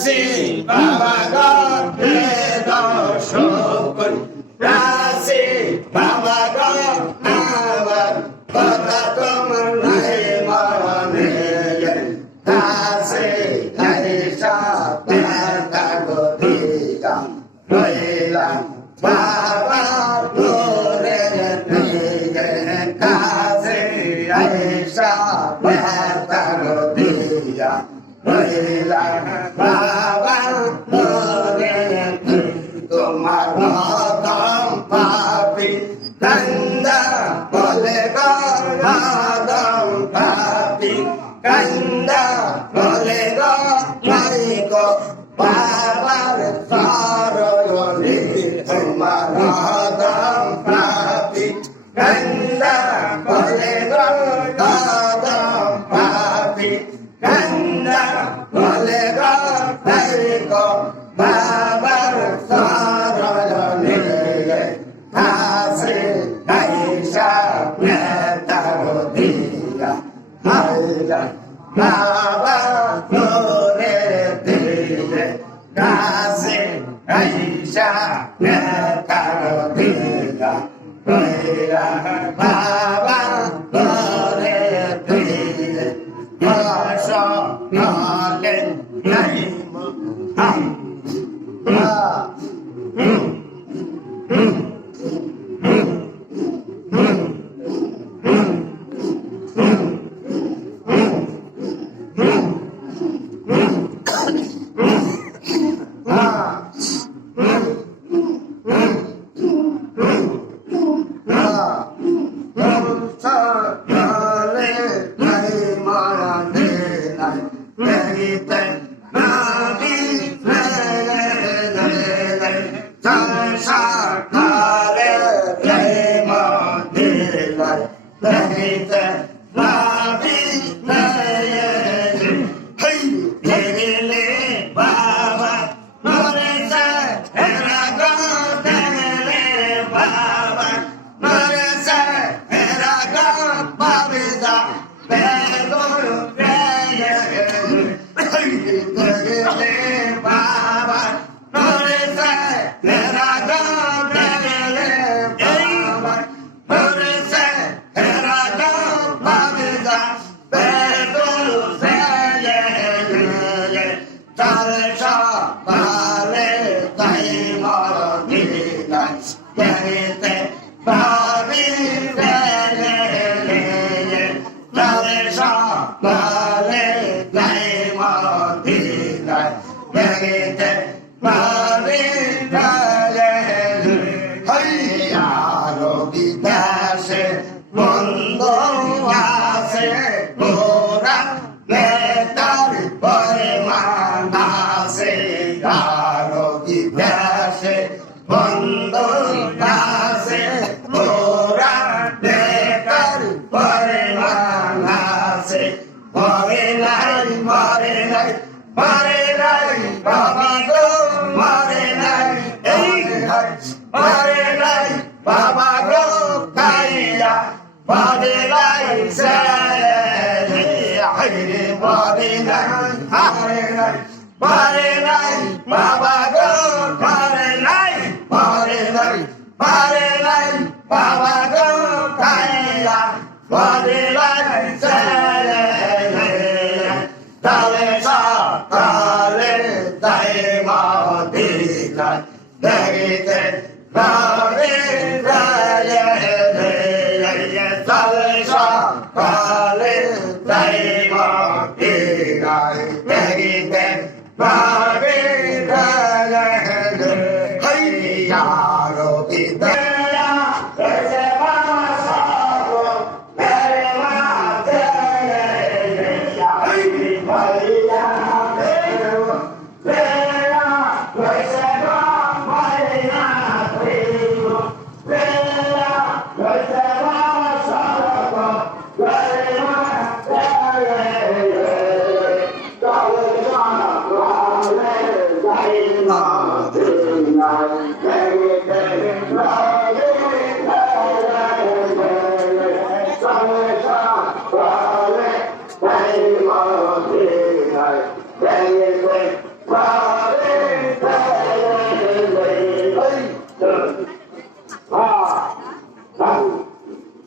রাশি বাবা গে দর্শক রাশি বাবা গে আমার কথা তোমার নাই মনে রাশি হরিষা পাতা গদিয়া রইলাম বাবা তোরে নিয়ে কাছে হরিষা পাতা গদিয়া রইলাম বাবা তোরে তোমার মতম পাপি কান্দা বলে গদম পাপি কান্দা বলে গো বাবার সরণি তোমার মতম পাপি কান্দা বলে গদম পাপি কান্দা বলে গো বাবার সরণি হাসে আইসা নেতা দিয়া হাইলা বাবা তোরে দিলে হাসে আইসা নেতা দিয়া হাইলা বাবা তোরে দিলে ভাষা নালে নাই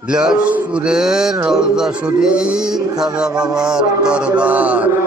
বিলাসপুরের রওজা শরীফ খাজা বাবার দরবার।